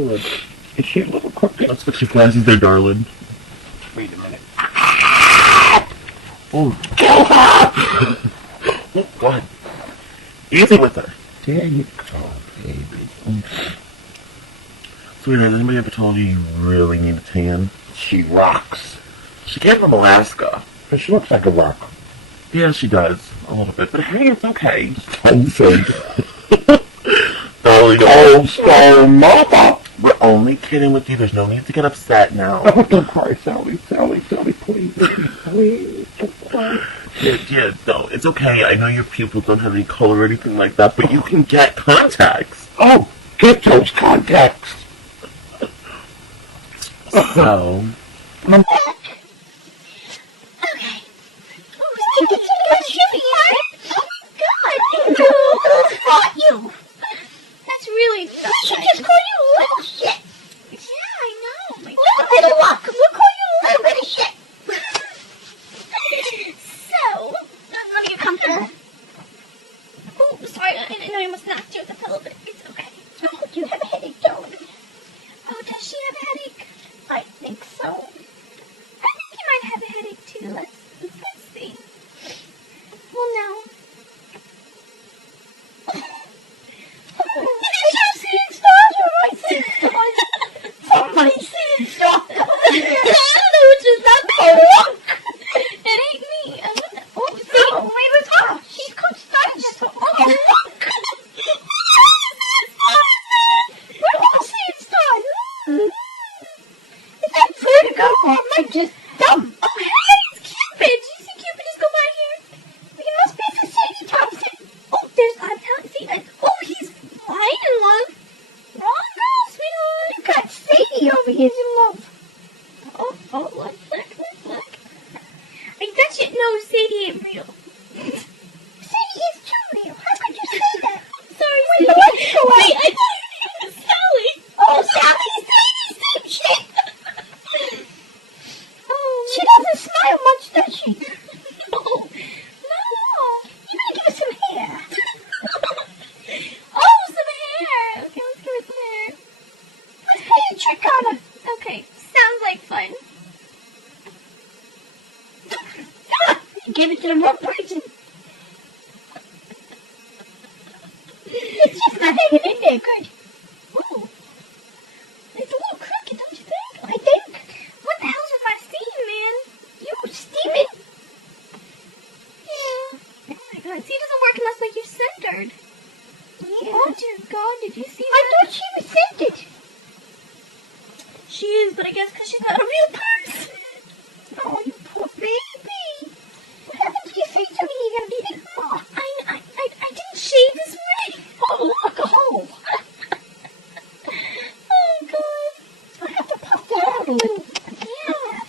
Is she a little crooked? Let's fix your glasses there, darling. Wait a minute. Oh, kill her! Oh, God. Easy with her. There you go, baby. Sweetheart, has anybody ever told you you really need a tan? She rocks. She came from Alaska. But she looks like a rock. Yeah, she does. A little bit. But hey, it's okay. Don't say. Darling, Cold stone mother. we're only kidding with you. There's no need to get upset now. Oh, don't cry, Sally. Sally, please. Please, don't cry. Yeah, no, it's okay. I know your pupils don't have any color or anything like that, but you can get contacts. Oh, get those contacts. So, Okay. Oh, you. That's really not I should just call you a little shit. Yeah, I know. Little bit of luck. We'll call you a little bit of shit. So, let me get comfortable. Oh, sorry. I know I almost knocked you with the pillow, but it's okay. Oh, you have a headache, darling. Oh, does she have a headache? I think so. I think you might have a headache too. Let's see. Well, no. Did you see it stars or am I seeing stars? Somebody seeing stars. I don't know which is that. Oh, look. It ain't me. Oh, see? Oh, wait, what's wrong? She's called stars. Oh, look. We're all seeing stars. Is that vertigo or am I just dumb? Oh, hey, it's Cupid. Did you see Cupid just go by here? It must be for Sadie Thompson. Oh, there's Thompson. Oh, he's lying in love. Wrong girl, sweetheart. You got Sadie over here in love. Oh, look. I bet you no, Sadie ain't real. Sadie is too real. How could you say that? Sorry, wait, I thought it was Sally. Oh, Sally, Sadie, same shit. She doesn't smile much, does she? No. You gotta give her some hair. Oh, some hair. Okay, let's give her some hair. Let's play a trick on her. Okay, sounds like fun. Give it to the wrong person. It's just not hanging in there good. Ooh. It's a little crooked, don't you think? I think. What the hell's with my steam, man? You steaming? Yeah. Oh my god. See, it doesn't work unless like you're centered. Yeah. Oh dear God, did you see that? I thought she was centered. She is, but I guess because she's not a real person. Oh, you poor baby. What happened to your face over here? You gotta be like, oh, I didn't shave this morning. Oh, look, a hole. Oh God. I have to puff that out a little. Yeah,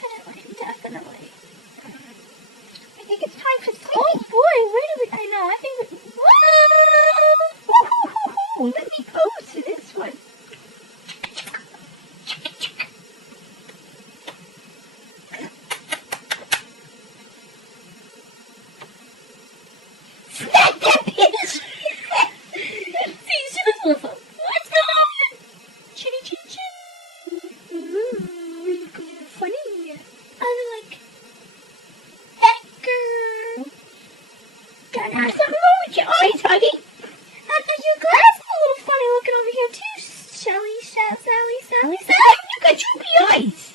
definitely. I think it's time for sleep. Oh boy, where do we? I know. I think we. Whoa! Let me pose to this one. Smack that bitch! See, she was with us. What's going on? Chitty chitty chitty. Really good. Funny. I like that girl. Gotta have something wrong with your eyes, honey. Your glass is a little funny looking over here too. Sally. You got droopy eyes.